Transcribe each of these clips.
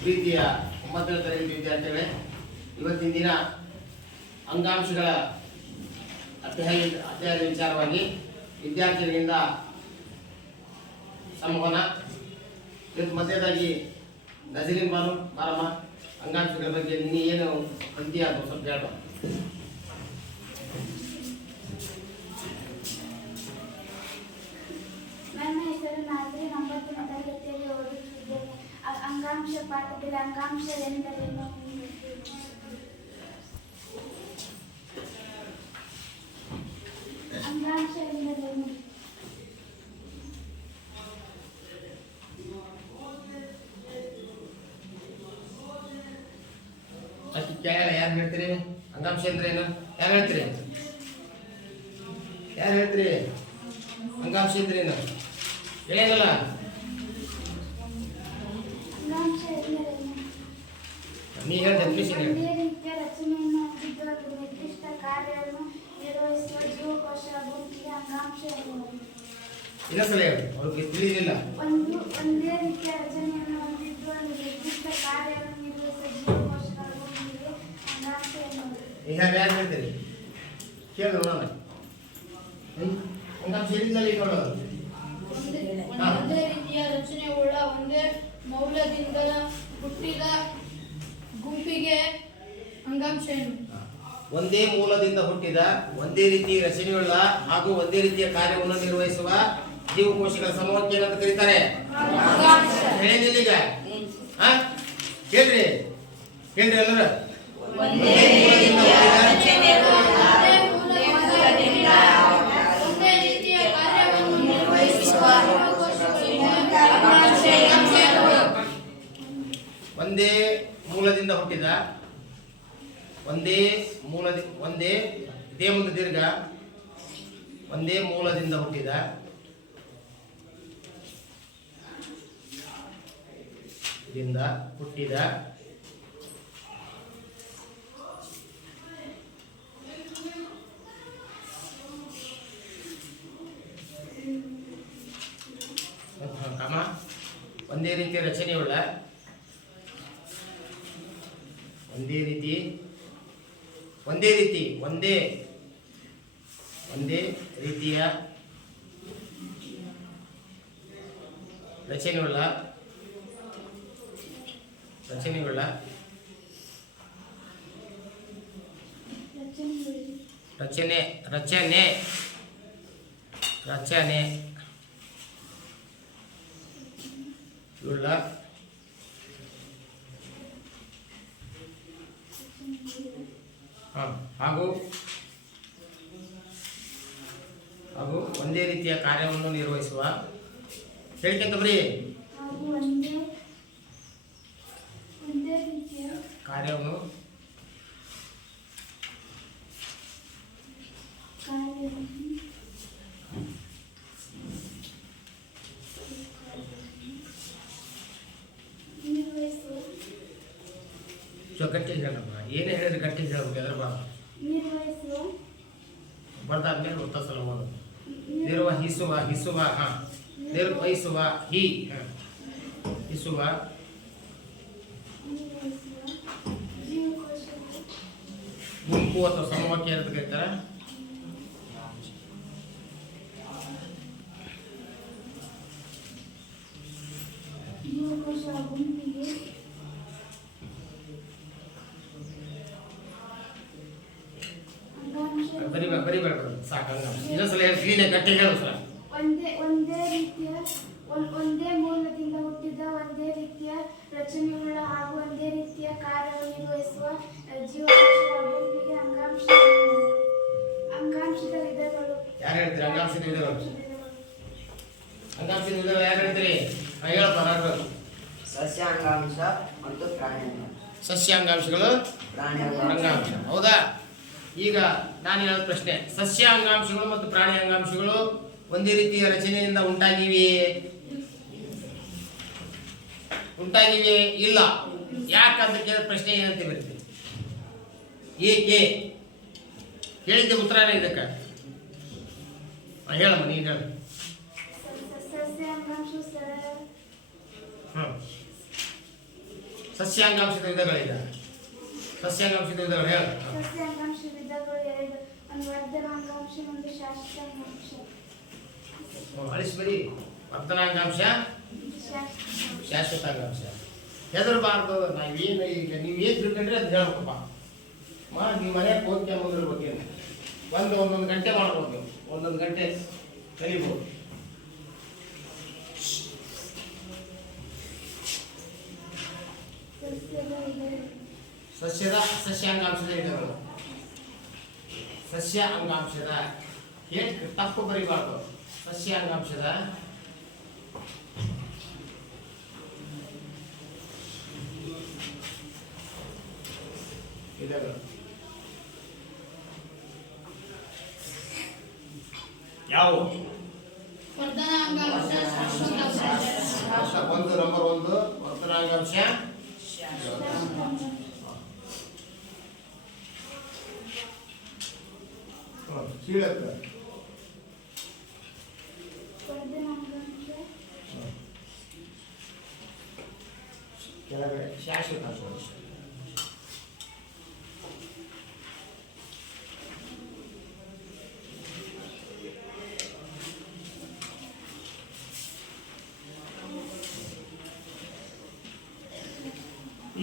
ಪ್ರೀತಿಯ 9ನೇ ತರಗತಿ ವಿದ್ಯಾರ್ಥಿಗಳೇ, ಇವತ್ತಿನ ದಿನ ಅಂಗಾಂಶಗಳ ಅಧ್ಯಾಯದ ವಿಚಾರವಾಗಿ ವಿದ್ಯಾರ್ಥಿಗಳಿಂದ ಸಂವಹನ. ಇವತ್ತು ಮಧ್ಯದಾಗಿ ನಜರೀನ್ ಬಾರಮ್ಮ, ಅಂಗಾಂಶಗಳ ಬಗ್ಗೆ ನೀನು ಏನು ಅಂತೀಯ ಅದು ಸ್ವಲ್ಪ ಹೇಳ್ಬ. ನನ್ನ ಹೆಸರು ನಜರೀನ್, 9ನೇ ತರಗತಿಯಲ್ಲಿ ಓದುತ್ತಿದ್ದೇನೆ. ಅಂಗಾಂಶ ಪಾಠದಲ್ಲಿ ಅಂಗಾಂಶ ಎಂದರೇನು? ಅಂಗಾಂಶ ಎಂದರೇನು? ಯಾರು ಹೇಳ್ತೀರಿ? ಅಂಗಾಂಶ ಅಂದ್ರೇನು? ಯಾರು ಹೇಳ್ತೀರಿ? ಅಂಗಾಂಶ ಅಂದ್ರೇನು ಹೇಳಲ್ಲ. ಅಂಗಾಂಶ ಎಂದರೇನು? ನೀ ಹೇಳ್ದೆ ಒಂದೇ ರೀತಿಯ ರಚನೆಯನ್ನು ಹೊಂದಿದ್ದು ಒಂದು ನಿರ್ದಿಷ್ಟ ಕಾರ್ಯವನ್ನು ನಿರ್ವಹಿಸುವ ಜೀವಕೋಶ ಗುಂಪಿಗೆ ಅಂಗಾಂಶ ಎನ್ನುವರು. ಇನ್ನೊಂದ್ಸಲ ಹೇಳಿ, ಅವ್ರಿಗೆ ತಿಳಿದಿಲ್ಲ. ಒಂದೇ ರೀತಿಯ ರಚನೆಯನ್ನು ಹೊಂದಿದ್ದು ಒಂದು ನಿರ್ದಿಷ್ಟ ಕಾರ್ಯವನ್ನು ನಿರ್ವಹಿಸುವ ಜೀವಕೋಶಗಳ ಗುಂಪಿಗೆ ಅಂಗಾಂಶ ಎನ್ನುವರು. ಯಾರು ಹೇಳ್ತೀರಿ? ಕೇಳಿ ನೋಡೋಣ. ಅಂಗಾಂಶ ಹೇಳಿದ್ದಲ್ಲ ಈಗ ನೋಡೋದು. ಒಂದೇ ರೀತಿಯ ರಚನೆಯುಳ್ಳ ಒಂದೇ ಮೌಲ್ಯದಿಂದ ಹುಟ್ಟಿದ ಗುಂಪಿಗೆ ಅಂಗಾಂಶ ಏನು? ಒಂದೇ ಮೂಲದಿಂದ ಹುಟ್ಟಿದ ಒಂದೇ ರೀತಿಯ ರಚನೆಯುಳ್ಳ ಹಾಗೂ ಒಂದೇ ರೀತಿಯ ಕಾರ್ಯವನ್ನು ನಿರ್ವಹಿಸುವ ಜೀವಕೋಶಗಳ ಸಮೂಹಕ್ಕೆ ಏನಂತ ಕರೀತಾರೆ? ಹೇಳಿದಿಲ್ಲ ಈಗ? ಹೇಳ್ರಿ ಎಲ್ಲರೂ. ಒಂದೇ ರೀತಿಯ ಕಾರ್ಯವನ್ನು ನಿರ್ವಹಿಸುವ ಒಂದೇ ಮೂಲದಿಂದ ಹುಟ್ಟಿದ ಇದೇ ಒಂದು ದೀರ್ಘ. ಒಂದೇ ಮೂಲದಿಂದ ಹುಟ್ಟಿದ ಒಂದೇ ರೀತಿಯ ರಚನೆಯುಳ್ಳ ಒಂದೇ ರೀತಿಯ ರಚನೆಯುಳ್ಳ ಹಾಗೂ ಒಂದೇ ರೀತಿಯ ಕಾರ್ಯವನ್ನು ನಿರ್ವಹಿಸುವ ಹೇಳಿಕೆಂತ ಬರೀ ಕಾರ್ಯವನ್ನು ಗಟ್ಟಿ ಹೇಳಮ್ಮ. ಏನೇ ಹೇಳಿದ್ರೆ ಗಟ್ಟಿ ಹೇಳಬೇಕು. ಎದ್ರ ಬರ್ದಾದ್ಮೇಲೆ ಒತ್ತ ಸಲ ಓದೋದು. ನಿರ್ವಹಿಸುವ ಗುಂಪು ಅಥವಾ ಸಮೂಹಕ್ಕೆ ಏನಂತ ಕರೀತಾರೆ? ಬರಿಬೇಡ ಸಾಕಂಗ. ಇನ್ನೊಂದ್ಸಲ ಕ್ಲೀನಾಗಿ ಗಟ್ಟಿ ಹೇಳು ಸರ್. ಒಂದೇ ಮೂಲದಿಂದ ಹುಟ್ಟಿದ ಒಂದೇ ರೀತಿಯ ರಚನೆಯುಳ್ಳ ಹಾಗೂ ಒಂದೇ ರೀತಿಯ ಕಾರ್ಯವನ್ನು ನಿರ್ವಹಿಸುವ ಜೀವಕೋಶಗಳ ಗುಂಪಿಗೆ ಅಂಗಾಂಶದ ವಿಧಗಳು. ಯಾರು ಹೇಳ್ತೀರಿ? ಅಂಗಾಂಶದ ವಿಧಗಳು ಯಾರು ಹೇಳ್ತೀರಿ? ಹೇಳಪ್ಪ. ಸಸ್ಯಾಂಗಾಂಶ ಮತ್ತು ಪ್ರಾಣಿಯಾಂಗಾಂಶ. ಸಸ್ಯಾಂಗಾಂಶಗಳು ಅಂಗಾಂಶ. ಹೌದಾ? ಈಗ ನಾನು ಹೇಳೋ ಪ್ರಶ್ನೆ, ಸಸ್ಯ ಅಂಗಾಂಶಗಳು ಮತ್ತು ಪ್ರಾಣಿ ಅಂಗಾಂಶಗಳು ಒಂದೇ ರೀತಿಯ ರಚನೆಯಿಂದ ಉಂಟಾಗಿವೆ ಇಲ್ಲ? ಯಾಕಂತ ಕೇಳಿದ ಪ್ರಶ್ನೆ ಏನಂತ ಬರ್ತೀವಿ? ಏಕೆ ಹೇಳಿದ್ದೆ ಉತ್ತರನೇ ಇದಕ್ಕೆ. ಹೇಳಮ್ಮ, ನೀನು ಹೇಳು. ಸಸ್ಯಾಂಗಾಂಶ ಸಸ್ಯಾಂಗಾಂಶದ ವಿಧಗಳಿದೆ. ಸಸ್ಯಾಂಗಾಂಶದ ವಿಧಗಳು ಹೇಳ. ಸಸ್ಯಾಂಗಾಂಶ ವಿಧಗಳು ಎರಡು, ಒಂದು ವರ್ಧನಾಂಗಾಂಶ, ಒಂದು ಶಾಶ್ವತಾಂಗಾಂಶ. ಅಳಿಸ್ಬರಿ. ವರ್ಧನಾಂಗಾಂಶ, ಶಾಶ್ವತಾಂಗಾಂಶ. ಶಾಶ್ವತಾಂಗಾಂಶ. ಹೆದರಬಾರ್ದು. ನಾವೇನು ಈಗ ನೀವೇನು ತಿಳ್ಕೊಂಡ್ರೆ ಅದು ಹೇಳ್ಬೇಕಪ್ಪ. ನೀವು ಮನೆಯಾಗ ಓದ್ಕೊಂಬಂದಿರ್ಬೇಕೇನು ಒಂದೊಂದು ಗಂಟೆ ಮಾಡ್ಬೋದು. ನೀವು ಒಂದೊಂದು ಗಂಟೆ ಕಲಿಬೋದು. ಸಸ್ಯಾಂಗಾಂಶದ ವಿಧಗಳು. ಸಸ್ಯ ಅಂಗಾಂಶದ ಏನು ತಪ್ಪು ಬರೀಬಾರ್ದು. ಸಸ್ಯಾಂಗಾಂಶದ ವಿಧಗಳು ಯಾವುವು? ವರ್ಧನಾಂಗಾಂಶ, ಶಾಶ್ವತಾಂಗಾಂಶ. ಒಂದು ನಂಬರ್ ಒಂದು ವರ್ಧನಾಂಗಾಂಶ. ಕೀಳತ್ತ ವರ್ಧನಾಂಗಾಂಶ, ಕೆಳಗಡೆ ಶಾಶ್ವತಾಂಶ.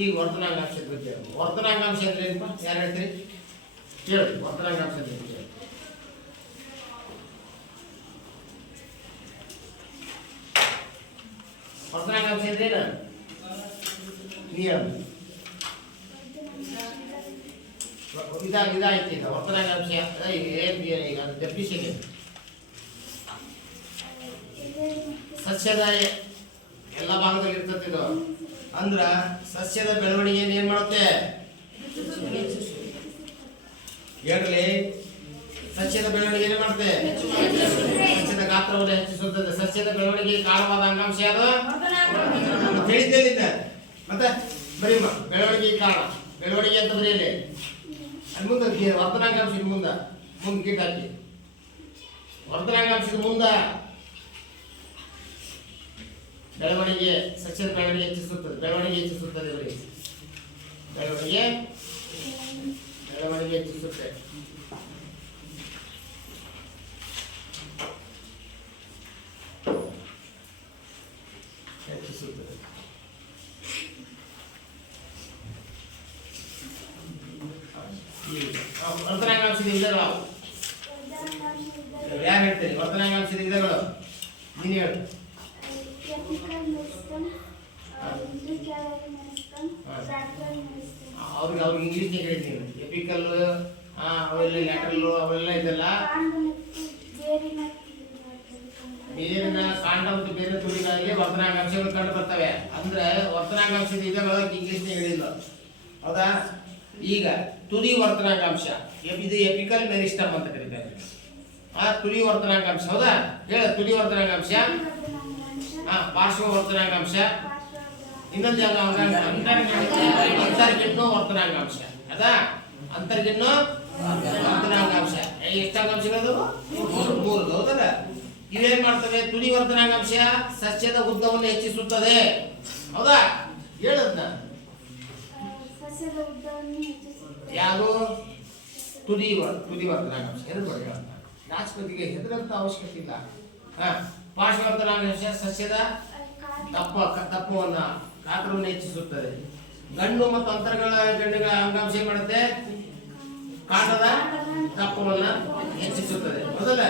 ಈಗ ವರ್ತನಾಂಗಾಂಶದ ಬಗ್ಗೆ. ವರ್ತನಾಂಗಾಂಶ ಅಂದ್ರೆ ಏನಪ್ಪ? ಯಾರು ಹೇಳ್ತೀರಿ? ಕೇಳಿ. ವರ್ತನಾಂಗಾಂಶ ಅಂದ್ರೆ ಏನು? ವರ್ತನಾಂಗಾಂಶ ಅಂದ್ರೆ ಏನು? ಇದಾಯ್ತು. ಈಗ ವರ್ತನಾಂಗಾಂಶ ಈಗ ಅದು ಡೆಫಿನಿಷನ್ ಏನು? ಸಸ್ಯದ ಎಲ್ಲ ಭಾಗದಲ್ಲಿ ಇರ್ತದೆ ಇದು. ಅಂದ್ರ ಸಸ್ಯದ ಬೆಳವಣಿಗೆಯನ್ನು ಏನ್ ಮಾಡುತ್ತೆ? ಹೇಳಲಿ. ಸಸ್ಯದ ಬೆಳವಣಿಗೆ ಏನ್ ಮಾಡುತ್ತೆ? ಸಸ್ಯದ ಗಾತ್ರವನ್ನು ಹೆಚ್ಚಿಸುತ್ತದೆ. ಸಸ್ಯದ ಬೆಳವಣಿಗೆ ಕಾರಣವಾದ ಅಂಗಾಂಶ ಯಾವುದು? ಹೇಳಿದ್ದೇನೆ. ಮತ್ತೆ ಬರೀಮ್ಮ ಬೆಳವಣಿಗೆ ಕಾರಣ. ಬೆಳವಣಿಗೆ ಅಂತ ಬರೆಯಲಿ. ಅದು ಮುಂದೆ ವರ್ತನಾಂಗಾಂಶದ ಮುಂದೆ ಗೀಟ್ ಹಾಕಿ. ವರ್ತನಾಂಗಾಂಶದ ಮುಂದೆ ಬೆಳವಣಿಗೆ, ಸಸ್ಯದ ಬೆಳವಣಿಗೆ ಹೆಚ್ಚಿಸುತ್ತದೆ. ಬೆಳವಣಿಗೆ ಹೆಚ್ಚಿಸುತ್ತದೆ. ಬೆಳವಣಿಗೆ ಹೆಚ್ಚಿಸುತ್ತೆ. ವರ್ತನಾಂಗಾಂಶದ ವಿಧಗಳು ಯಾರು ಹೇಳ್ತೀರಿ? ವರ್ತನಾಂಗಾಂಶದ ವಿಧಗಳು ನೀನು ಹೇಳು. Apical meristem, intercalary meristem, lateral meristem. ಅವ್ರಿಗೆ ಇಂಗ್ಲೀಷ್ನಾಗ ಹೇಳ್ತೀನಿ. ಎಪಿಕಲ್ ಅವೆಲ್ಲ ಲ್ಯಾಟರಲ್ ಅವೆಲ್ಲ ಇದೆಲ್ಲ ಕಾಂಡ ಮತ್ತು ಬೇರಿನ ಬೇರಿನ ಕಾಂಡ ಮತ್ತು ಬೇರೆ ತುದಿಗಳಲ್ಲಿ ವರ್ತನಾಂಗಾಂಶಗಳು ಕಂಡು ಬರ್ತವೆ. ಅಂದ್ರೆ ವರ್ತನಾಂಗಾಂಶದ ವಿಧಗಳು ಇಂಗ್ಲೀಷ್ನಾಗ ಹೇಳಿಲ್ಲ. ಹೌದಾ? ಈಗ ತುದಿ ವರ್ತನಾಂಗಾಂಶ ಇದು ಎಪಿಕಲ್ ಮೆರಿಸ್ಟಮ್ ಅಂತ ಕರೀತಾರೆ. ತುದಿ ವರ್ತನಾಂಗಾಂಶ. ಹೌದಾ? ಹೇಳ. ತುದಿ ವರ್ತನಾಂಗಾಂಶ, ಪಾರ್ಶ್ವ ವರ್ತನಾಂಗಾಂಶ, ಇನ್ನೊಂದು ಅಂತರ್ಗಿಣ್ಣು ವರ್ತನಾಂಗಾಂಶ. ಅದಾ? ಅಂತರ್ಗಿಣ್ಣು ವರ್ತನಾಂಗಾಂಶ. ಎಷ್ಟು ಅಂಗಾಂಶಗಳು? ಮೂರು. ಹೌದಲ್ಲ? ಇವೇನ್ ಮಾಡ್ತವೆ? ತುದಿ ವರ್ತನಾಂಗಾಂಶ ಸಸ್ಯದ ಉದ್ದವನ್ನು ಹೆಚ್ಚಿಸುತ್ತದೆ. ಹೌದಾ? ಹೇಳದ್ನ. ಸಸ್ಯದ ಉದ್ದವನ್ನು ಹೆಚ್ಚಿಸುತ್ತದೆ. ಯಾವುದು? ತುದಿ ವರ್ತನಾಂಗಾಂಶ. ಹೆದರ್ಬೇಡಿ. ರಾಷ್ಟ್ರಪತಿಗೆ ಹೆದರಂತ ಅವಶ್ಯಕತೆ ಇಲ್ಲ. ಪಾರ್ಶ್ವ ವರ್ತನಾಂಗಾಂಶ ಸಸ್ಯದ ದಪ್ಪವನ್ನ ಗಾತ್ರವನ್ನು ಹೆಚ್ಚಿಸುತ್ತದೆ. ಗಂಡು ಮತ್ತು ಅಂತರಗಳ ಗಂಡುಗಳ ಅಂಗಾಂಶ ಏನ್ ಮಾಡುತ್ತೆ? ಕಾಂಡದ ದಪ್ಪವನ್ನ ಹೆಚ್ಚಿಸುತ್ತದೆ. ಹೌದಲ್ಲ?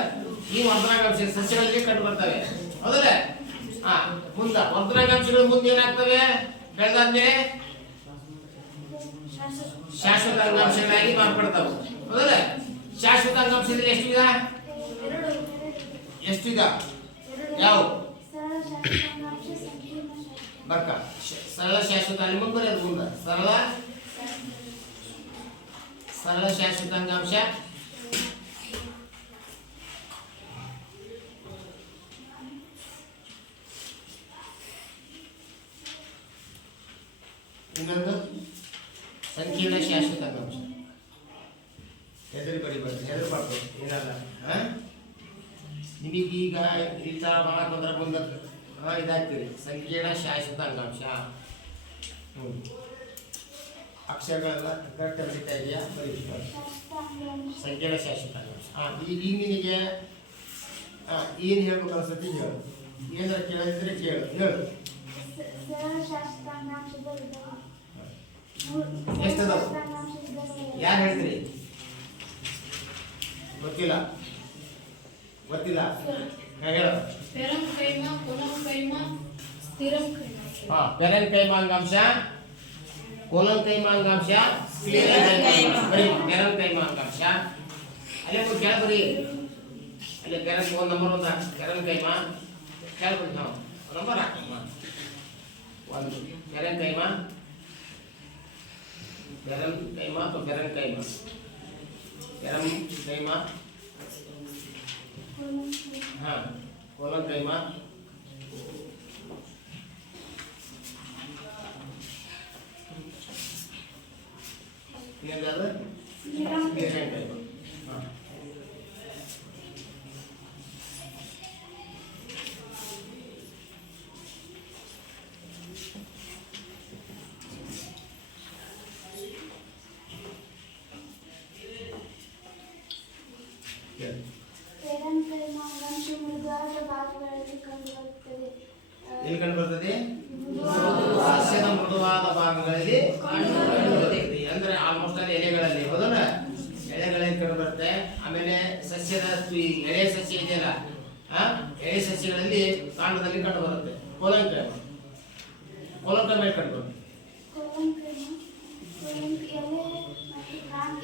ಈ ವರ್ತನಾಂಗಾಂಶ ಸಸ್ಯಗಳಿಗೆ ಕಂಡು ಬರ್ತವೆ. ಹೌದಲ್ಲ? ಮುಂದ ವರ್ತನಾಂಗಾಂಶಗಳು ಮುಂದೆ ಏನಾಗ್ತವೆ? ಬೆಳೆದಾದ್ಮೇಲೆ ಶಾಶ್ವತ ಅಂಗಾಂಶಗಳಾಗಿ ಮಾರ್ಪಡ್ತಾವೆ. ಹೌದಲ್ಲ? ಶಾಶ್ವತ ಅಂಗಾಂಶದಲ್ಲಿ ಎಷ್ಟು ವಿಧ? ಎಷ್ಟು ವಿಧ? ಯಾವ? ಬರ್ಕ ಸರಳ ಶಾಶ್ವತ. ಅಲ್ಲಿ ಮುಂದೆ ಬರೆಯೋದು. ಮುಂದೆ ಸರಳ ಶಾಶ್ವತ ಅಂಗಾಂಶ, ಇನ್ನೊಂದು ಸಂಕೀರ್ಣ ಶಾಶ್ವತ ಅಂಗಾಂಶ. ಹೆದರ್ಬಾರ್ದು. ಏನಲ್ಲ. ನಿಮಗೀಗ ಈ ಥರ ಮಾಡಕ್ಕೆ ಬಂದ್ರೆ ಮುಂದೆ ಇದಾಗ್ತೀರಿ. ಸಂಕೀರ್ಣ ಶಾಶ್ವತ ಅಂಗಾಂಶ. ಅಕ್ಷರಗಳೆಲ್ಲ ಕರೆಕ್ಟ್ ಬರೀತಾ ಇದೆಯಾ? ಬರೀ ಶಾಸ್ತ್ರಾಂಗಾಂಶ. ಸಂಖ್ಯೆಗಳ ಶಾಶ್ವತ ಅಂಗಾಂಶ. ಈಗ ನಿನಗೆ ಏನು ಹೇಳ್ಬೇಕು ಅನ್ಸತಿ ಹೇಳು. ಏನಾರ ಕೇಳಿದ್ರೆ ಕೇಳು, ಹೇಳು. ಸರಳ ಶಾಸ್ತ್ರಾಂಗಾಂಶದ ವಿಧಾನ. ಎಷ್ಟದಾವು? ಶಾಸ್ತ್ರಾಂಗಾಂಶ ವಿಧಾನಗಳು. ಯಾರು ಹೇಳ್ತೀರಿ? ಗೊತ್ತಿಲ್ಲ ಹೇಳು. ಪೆರಂಕೈಮ ಕೊಲಂಕೈಮ ಸ್ಥಿರಂಕೈಮ. ಪೆರೆನ್ಕೈಮ ಅಂಗಾಂಶ, ಕೋಲಂಕೈಮ ಅಂಗಾಂಶ, ಪೆರೆನ್ಕೈಮ ಅಂಗಾಂಶ. ಅಲ್ಲೇ ಒಂದು ಕೇಳ್ಬರಿ, ಅಲ್ಲೇ ಪೆರನ್ ಒಂದು ನಂಬರ್ ಒಂದು ಪೆರೆನ್ಕೈಮ ಕೇಳ್ಬರಿ. ನಾವು ನಂಬರ್ ಹಾಕಮ್ಮ. ಒಂದು ಪೆರೆನ್ಕೈಮ ಅಥವಾ ಪೆರೆನ್ಕೈಮ ಕೋಲಂಕೈಮ ಏನದು? ಪೆರೆನ್ಕೈಮ. ಪೆರಂಕೈಮ ಅಂಗಾಂಶ ಮೃದುವಾದ ಭಾಗಗಳಲ್ಲಿ ಕಂಡುಬರುತ್ತದೆ. ಎಲ್ಲಿ ಕಂಡು ಬರ್ತದೆ? ಸಸ್ಯದ ಮೃದುವಾದ ಭಾಗಗಳಲ್ಲಿ ಕಂಡುಬರುತ್ತದೆ. ಅಂದ್ರೆ ಆಲ್ಮೋಸ್ಟ್ ಅಲ್ಲಿ ಎಲೆಗಳಲ್ಲಿ, ಹೌದಲ್ಲ? ಎಲೆಗಳಲ್ಲಿ ಕಂಡು ಬರುತ್ತೆ. ಆಮೇಲೆ ಸಸ್ಯದ ಎಳೆ ಸಸ್ಯ ಇದೆಯಲ್ಲ, ಎಳೆ ಸಸ್ಯಗಳಲ್ಲಿ ಕಾಂಡದಲ್ಲಿ ಕಂಡು ಬರುತ್ತೆ. ಕೋಲಂಕೈಮ ಕಂಡು ಬರುತ್ತೆ. ಎಲೆ ಮತ್ತು ಕಾಂಡ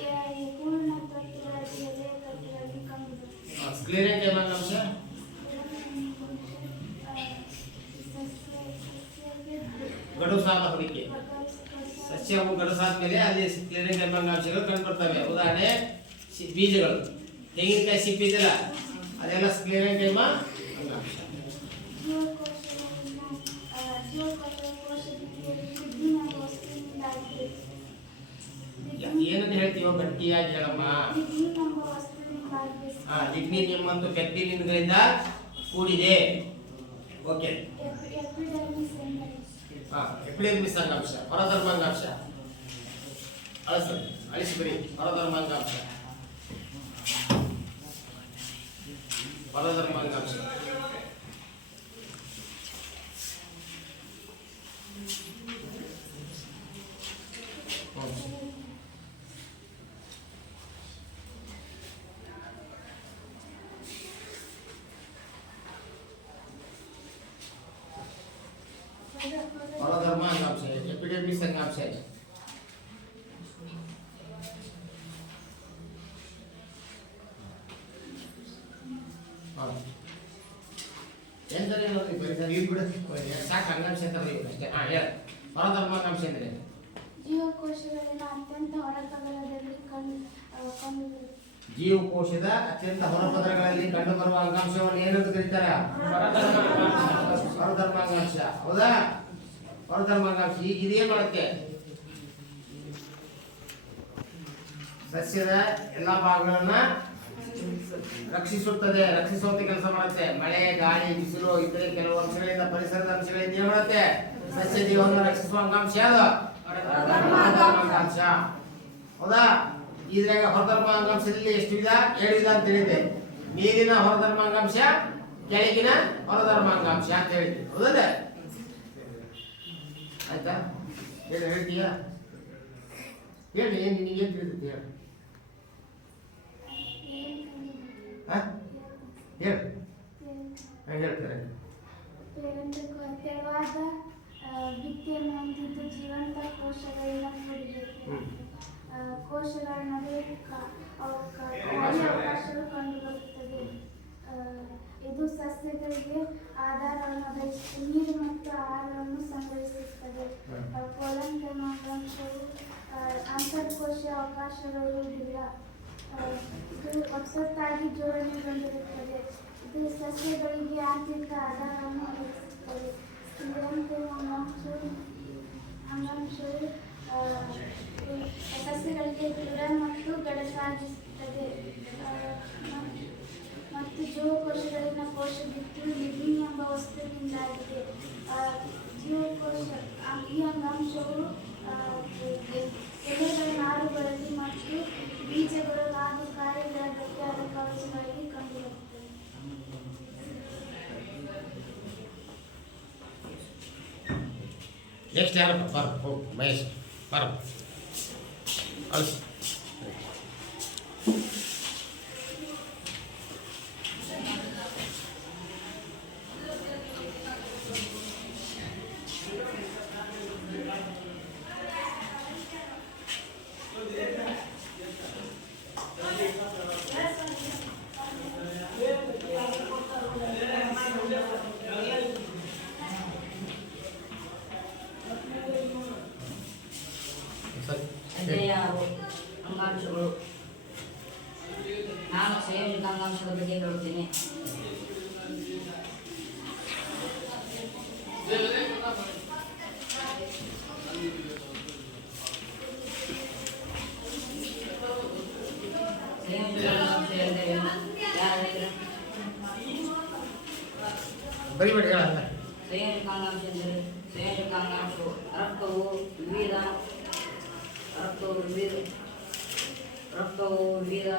ಪೂರ್ಣ ತಟ್ಟುಗಳಲ್ಲಿ ಎಲೆ ತಟ್ಟುಗಳಲ್ಲಿ ಕಂಡುಬರುತ್ತದೆ. ಸ್ಕ್ಲೆರೆಂಕೈಮ ಅಂಗಾಂಶ ಗಡುಸಾದ ಹೊದಿಕೆ. ಸಸ್ಯವು ಗಡುಸಾದ ಮೇಲೆ ಅಲ್ಲಿ ಸ್ಕ್ಲೆರೆಂಕೈಮ ಅಂಗಾಂಶಗಳು ಕಂಡು ಬರ್ತವೆ. ಉದಾಹರಣೆ ಬೀಜಗಳು, ತೆಂಗಿನಕಾಯಿ ಸಿಪ್ಪೆ ಇದೆಯಲ್ಲ, ಅದೆಲ್ಲ ಸ್ಕ್ಲೆರೆಂಕೈಮ ಅಂಗಾಂಶ. ಏನಂತ ಹೇಳ್ತೀವೋ ಗಟ್ಟಿಯಾಗಿ ಹೇಳಮ್ಮ. ಲಿಗ್ನಿನ್ ಮತ್ತು ಪೆಕ್ಟಿನಿನ್ಗಳಿಂದ ಕೂಡಿದೆ. ಓಕೆ. ಎಪಿಡರ್ಮಿಸ್ ಅಂಗಾಂಶ, ಹೊರಧರ್ಮಾಂಗಾಂಶ. ಅಳಿಸಿ ಬರಿ. ಹೊರಧರ್ಮಾಂಗಾಂಶ. ಹೊರಧರ್ಮಾಂಗಾಂಶ, ಎಪಿಡರ್ಮಿಸ್ ಅಂಗಾಂಶ. ಎಂದರೆ ನೋಡಿ ಬರೀತಾರೆ ಇಲ್ಲಿ ಬಿಡು. ಸಾಕು ಅಂಗಾಂಶ ಅಂತ ಬರೀ ಅಷ್ಟೇ. ಹೇಳ. ಹೊರಧರ್ಮಾಂಗಾಂಶ ಅಂದ್ರೆ ಜೀವಕೋಶಗಳಿನ ಅತ್ಯಂತ ಹೊರಪದರದಲ್ಲಿ ಕಂಡುಬರುತ್ತದೆ. ಜೀವಕೋಶದ ಅತ್ಯಂತ ಹೊರಪದರಗಳಲ್ಲಿ ಕಂಡುಬರುವ ಅಂಗಾಂಶವನ್ನು ಏನಂತ ಕರೀತಾರೆ? ಹೊರಧರ್ಮಾಂಗಾಂಶ. ಹೌದಾ? ಹೊರಧರ್ಮಾಂಗಾಂಶ ಇದೇನ್ ಮಾಡುತ್ತೆ? ಸಸ್ಯದ ಎಲ್ಲಾ ಭಾಗಗಳನ್ನ ರಕ್ಷಿಸುತ್ತದೆ, ರಕ್ಷಿಸುವಂತ ಕೆಲಸ ಮಾಡುತ್ತೆ. ಮಳೆ, ಗಾಳಿ, ಬಿಸಿಲು ಇತರೆ ಕೆಲವು ಅಂಶಗಳಿಂದ, ಪರಿಸರದ ಅಂಶಗಳಿಂದ ಏನ್ ಮಾಡುತ್ತೆ? ಸಸ್ಯ ಜೀವವನ್ನು ರಕ್ಷಿಸುವ ಅಂಗಾಂಶ ಯಾವುದು? ಹೊರಧರ್ಮಾಂಗಾಂಶ. ಹೌದಾ? ಇದ್ರಾಗ ಹೊರಧರ್ಮಾಂಗಾಂಶದಲ್ಲಿ ಎಷ್ಟು ವಿಧ? 7 ವಿಧ ಅಂತ ಹೇಳಿದೆ. ಮೇಲಿನ ಹೊರಧರ್ಮಾಂಗಾಂಶ, ಕೆಳಗಿನ ಹೊರಧರ್ಮಾಂಗಾಂಶ ಅಂತ ಹೇಳಿದ್ವಿ. ಹೌದಲ್ಲ? ಆಯ್ತಾ? ಹೇಳ್ತೀಯಾ? ಹೇಳಿ, ನಿನಗೇನು ತಿಳಿದೈತಿ ಹೇಳು. ಹೇಳ್ತಾರೆ. ತೆಳುವಾದ ಭಿತ್ತಿಯನ್ನು ಹೊಂದಿದ್ದು ಜೀವಂತ ಕೋಶಗಳಿಂದ ಕೂಡಿದೆ. ಕೋಶಗಳ ನಡುವೆ ಖಾಲಿ ಅವಕಾಶಗಳು ಕಂಡುಬರುತ್ತದೆ. ಇದು ಸಸ್ಯಗಳಿಗೆ ಆಧಾರವನ್ನು ಒದಗಿಸಿ ನೀರು ಮತ್ತು ಆಹಾರವನ್ನು ಸಂಗ್ರಹಿಸುತ್ತದೆ. ಕೋಲಂಕೈಮ ಅಂಗಾಂಶವು ಅಂತರ್ಕೋಶೀಯ ಅವಕಾಶಗಳಿರುವುದಿಲ್ಲ. ಇದು ಒತ್ತೊತ್ತಾಗಿ ಜೋಡಣೆಗೊಂಡಿರುತ್ತದೆ. ಇದು ಸಸ್ಯಗಳಿಗೆ ಆಂತರಿಕ ಆಧಾರವನ್ನು ಒದಗಿಸುತ್ತದೆ. ಸ್ಥಿರಾಂಕೈಮ ಅಂಗಾಂಶವು ಸಸ್ಯಗಳಿಗೆ ದೃಢ ಮತ್ತು ಗಡಸಾಗಿಸುತ್ತದೆ. ಮತ್ತು ಜೀವಕೋಶಗಳಲ್ಲಿನ ಕೋಶ ಭಿತ್ತಿಯು ಲಿಗ್ನಿನ್ ಎಂಬ ವಸ್ತುವಿನಿಂದಾಗಿದೆ. ಜೀವಕೋಶ ಈ ಅಂಗಾಂಶವು ಎಲೆಗಳ ನಾರುಗಳಲ್ಲಿ ಮತ್ತು ಬೀಜಗಳು ಹಾಗೂ ಕಾಯಿಗಳ ಗಟ್ಟಿಯಾದ ಕವಚಗಳಲ್ಲಿ ಕಂಡುಬರುತ್ತವೆ. ನೆಕ್ಸ್ಟ್ ಯಾರಪ್ಪ ಬರ ಹೋಗಿ ಮಹೇಶ್ ಬರ ಕಳಿಸಿ. ಅಧ್ಯಯ ಅಂಗಾಂಶಗಳು. ನಾನು ಸಂಯೋಜಿತ ಅಂಗಾಂಶದ ಬಗ್ಗೆ ಹೇಳುತ್ತೇನೆ. ಸಂಯೋಜಿತ ಅಂಗಾಂಶ ಎಂದರೇನು? ಯಾರು ಹೇಳ್ತೀರಾ? ಬರಿಬೇಡಿ ಹೇಳಲ್ಲ. ಸಂಯೋಜಿತ ಅಂಗಾಂಶ ಎಂದರೆ ಸಂಯೋಜಿತ ಅಂಗಾಂಶವು ರಕ್ತವು ವಿವಿಧ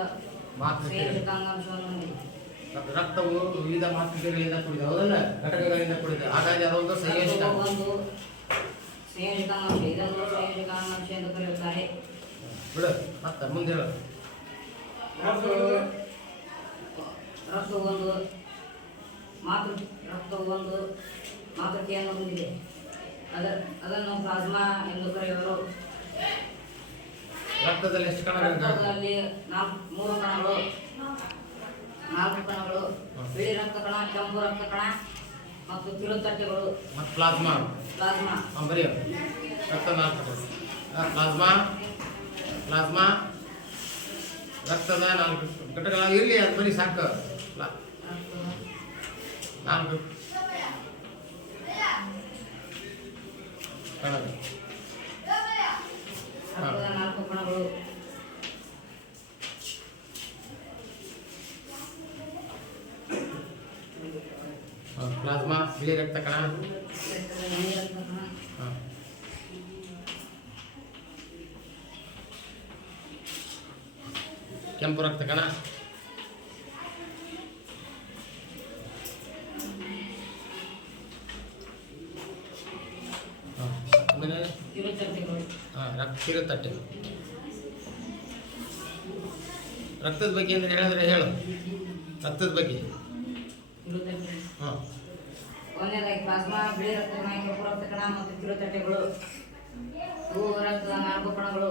ಮಾತೃಕೆ ಸಂಯೋಜಿತ ಅಂಗಾಂಶವನ್ನು ಹೊಂದಿದೆ. ರಕ್ತವು ವಿವಿಧ ಮಾತೃಕೆಗಳಿಂದ ಕೂಡಿದೆ, ಹೌದಲ್ಲ? ಘಟಕಗಳಿಂದ ಕೂಡಿದೆ. ಹಾಗಾಗಿ ಅದೊಂದು ಸಂಯೋಜಿತ. ರಕ್ತವು ಒಂದು ಸಂಯೋಜಿತ ಅಂಗಾಂಶ. ಇದನ್ನು ಸಂಯೋಜಿತ ಅಂಗಾಂಶ ಎಂದು ಕರೆಯುತ್ತಾರೆ. ಬಿಡು ಮತ್ತೆ ಮುಂದೆ ಹೇಳು. ರಕ್ತವು ಒಂದು ಮಾತೃಕೆಯನ್ನು ಹೊಂದಿದೆ. ಅದನ್ನು ಪ್ಲಾಸ್ಮಾ ಎಂದು ಕರೆಯುವರು. ರಕ್ತದಲ್ಲಿ ಎಷ್ಟು ಕಣಗಳಿವೆ? ರಕ್ತದಲ್ಲಿ 4 ಕಣಗಳು, ಬಿಳಿ ರಕ್ತ ಕಣ, ಕೆಂಪು ರಕ್ತ ಕಣ ಮತ್ತು ಕಿರುತಟ್ಟೆಗಳು ಮತ್ತು ಪ್ಲಾಸ್ಮಾ. ಬರೆಯೋ ರಕ್ತ 4 ಪ್ಲಾಸ್ಮಾ ರಕ್ತದ 4 ಘಟಕಗಳ ಇರಲಿ, ಅದು ಬರೀ ಸಾಕು. 4 ಕಣಗಳು. ರಕ್ತದ 4 ಕಣಗಳು. ಪ್ಲಾಸ್ಮಾ ಬಿಳಿ ರಕ್ತ ಕಣ, ಬಿಳಿ ರಕ್ತ ಕಣ, ಕೆಂಪು ರಕ್ತ ಕಣ, ಆಮೇಲೆ ಕಿರುತಟ್ಟೆಗಳು. ಕಿರುತಟ್ಟೆ. ರಕ್ತದ ಬಗ್ಗೆ ಅಂತ ಹೇಳಿದ್ರೆ ಹೇಳು. ರಕ್ತದ ಬಗ್ಗೆ ಕಿರುತಟ್ಟೆ. ಹಾಂ. ಒಂದನೇದಾಗಿ ಪ್ಲಾಸ್ಮಾ, ಬಿಳಿ ರಕ್ತ ಕಣ, ಕೆಂಪು ರಕ್ತ ಕಣ ಮತ್ತು ಕಿರುತಟ್ಟೆಗಳು. ಇವು ರಕ್ತದ 4 ಕಣಗಳು.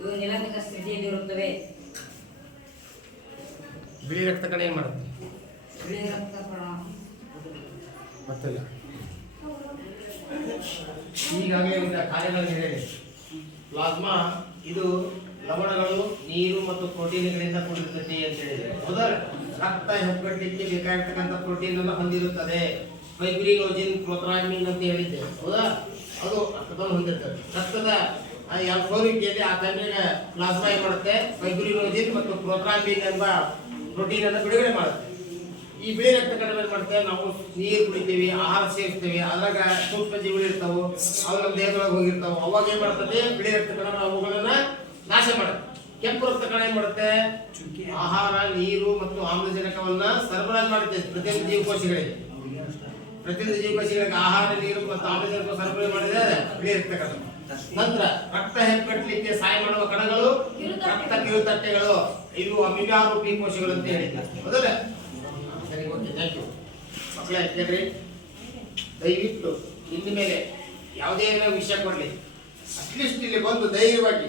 ಇವು ನಿಲಂಬಿತ ಸ್ಥಿತಿಯಲ್ಲಿರುತ್ತವೆ. ಬಿಳಿ ರಕ್ತ ಕಣ ಏನು ಮಾಡುತ್ತೆ? ಬಿಳಿ ರಕ್ತ ಕಣ ಗೊತ್ತಿಲ್ಲ. ಈಗಾಗಲೇ ಒಂದು ಕಾರ್ಯಗಳನ್ನು ಹೇಳಿ. ಪ್ಲಾಸ್ಮಾ ಇದು ಲವಣಗಳು, ನೀರು ಮತ್ತು ಪ್ರೋಟೀನ್ಗಳಿಂದ ಕೂಡಿರುತ್ತದೆ ಅಂತ ಹೇಳಿದರೆ, ಹೌದಾ? ರಕ್ತ ಹೆಪ್ಪುಗಟ್ಟಲಿಕ್ಕೆ ಬೇಕಾಗಿರ್ತಕ್ಕಂಥ ಪ್ರೋಟೀನ್ ಅನ್ನು ಹೊಂದಿರುತ್ತದೆ. ಫೈಬ್ರಿನೋಜಿನ್, ಪ್ರೋಥ್ರಾಮಿನ್ ಅಂತ ಹೇಳಿದ್ದೆ, ಹೌದಾ? ಅದು ರಕ್ತವನ್ನು ಹೊಂದಿರ್ತದೆ. ರಕ್ತದ ಸೋರುವಿಕೆಯಲ್ಲಿ ಆ ಟೈಮಿಗೆ ಪ್ಲಾಸ್ಮಾ ಏನು ಮಾಡುತ್ತೆ? ಫೈಬ್ರಿನೋಜಿನ್ ಮತ್ತು ಪ್ರೋಥ್ರಾಮಿನ್ ಎಂಬ ಪ್ರೋಟೀನ್ ಅನ್ನು ಬಿಡುಗಡೆ ಮಾಡುತ್ತೆ. ಈ ಬಿಳಿ ರಕ್ತ ಕಣ ಏನು ಮಾಡುತ್ತೆ? ನಾವು ನೀರು ಕುಡಿತೀವಿ, ಆಹಾರ ಸೇವಿಸ್ತೀವಿ, ಅದ್ರಾಗ ಸೂಕ್ಷ್ಮ ಜೀವಿಗಳು ಇರ್ತಾವೆ, ಅವು ನಮ್ಮ ದೇಹದೊಳಗೆ ಹೋಗಿರ್ತಾವೆ. ಅವಾಗ ಏನು ಮಾಡ್ತದೆ? ಬಿಳಿ ರಕ್ತ ಕಣ ಅವುಗಳನ್ನ ನಾಶ ಮಾಡುತ್ತೆ. ಕೆಂಪು ರಕ್ತ ಕಣ ಏನು ಮಾಡುತ್ತೆ? ಆಹಾರ, ನೀರು ಮತ್ತು ಆಮ್ಲಜನಕವನ್ನ ಸರಬರಾಜು ಮಾಡುತ್ತೆ ಪ್ರತಿಯೊಂದು ಜೀವಕೋಶಗಳಿಗೆ. ಆಹಾರ, ನೀರು ಮತ್ತು ಆಮ್ಲಜನಕ ಸರಬರಾಜು ಮಾಡಿದ್ರೆ ಬಿಳಿ ರಕ್ತ ಕಣ. ನಂತರ ರಕ್ತ ಹೆಪ್ಪುಗಟ್ಟಲಿಕ್ಕೆ ಸಹಾಯ ಮಾಡುವ ಕಣಗಳು ರಕ್ತ ಕಿರುತಟ್ಟೆಗಳು. ಇವು ಅಮೀಬಾರೂಪಿ ಕೋಶಗಳು ಅಂತ ಹೇಳಿದ್ದಾರೆ, ಹೌದಲ್ಲ? ಸರಿ, ಓಕೆ, ಥ್ಯಾಂಕ್ ಯು. ಮಕ್ಕಳೇ ಕೇಳ್ರಿ, ದಯವಿಟ್ಟು ಇನ್ನು ಮೇಲೆ ಯಾವುದೇ ವಿಷಯ ಕೊಡಲಿ, ಅಟ್ಲೀಸ್ಟ್ ಇಲ್ಲಿ ಬಂದು ಧೈರ್ಯವಾಗಿ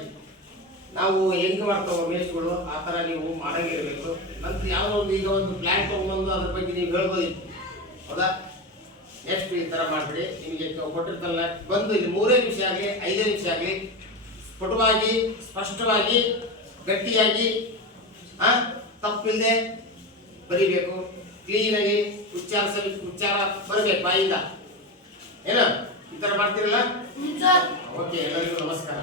ನಾವು ಹೆಂಗೆ ಮಾಡ್ತಾವ ಮೇಷ್ಗಳು ಆ ಥರ ನೀವು ಮಾಡಂಗಿರಬೇಕು. ನಂತರ ಯಾವುದೋ ಒಂದು ಈಗ ಒಂದು ಪ್ಲ್ಯಾನ್ ತೊಗೊಂಬಂದು ಅದ್ರ ಬಗ್ಗೆ ನೀವು ಹೇಳ್ಬೋದಿತ್ತು, ಹೌದಾ? ನೆಕ್ಸ್ಟ್ ಈ ಥರ ಮಾಡಿಬಿಡಿ. ನಿಮಗೆ ಕೊಟ್ಟಿರ್ತಲ್ಲ, ಬಂದು ಇಲ್ಲಿ 3 ನಿಮಿಷ ಆಗಲಿ 5 ನಿಮಿಷ ಆಗಲಿ ಸ್ಫುಟವಾಗಿ, ಸ್ಪಷ್ಟವಾಗಿ, ಗಟ್ಟಿಯಾಗಿ, ತಪ್ಪಿಲ್ಲದೆ ಬರೀಬೇಕು. ಕ್ಲೀನಾಗಿ ಉಚ್ಚಾರ ಬರಬೇಕು ಬಾಯಿಂದ. ಏನೋ ಈ ಥರ ಮಾಡ್ತೀರಲ್ಲ? ಓಕೆ, ಎಲ್ಲರಿಗೂ ನಮಸ್ಕಾರ.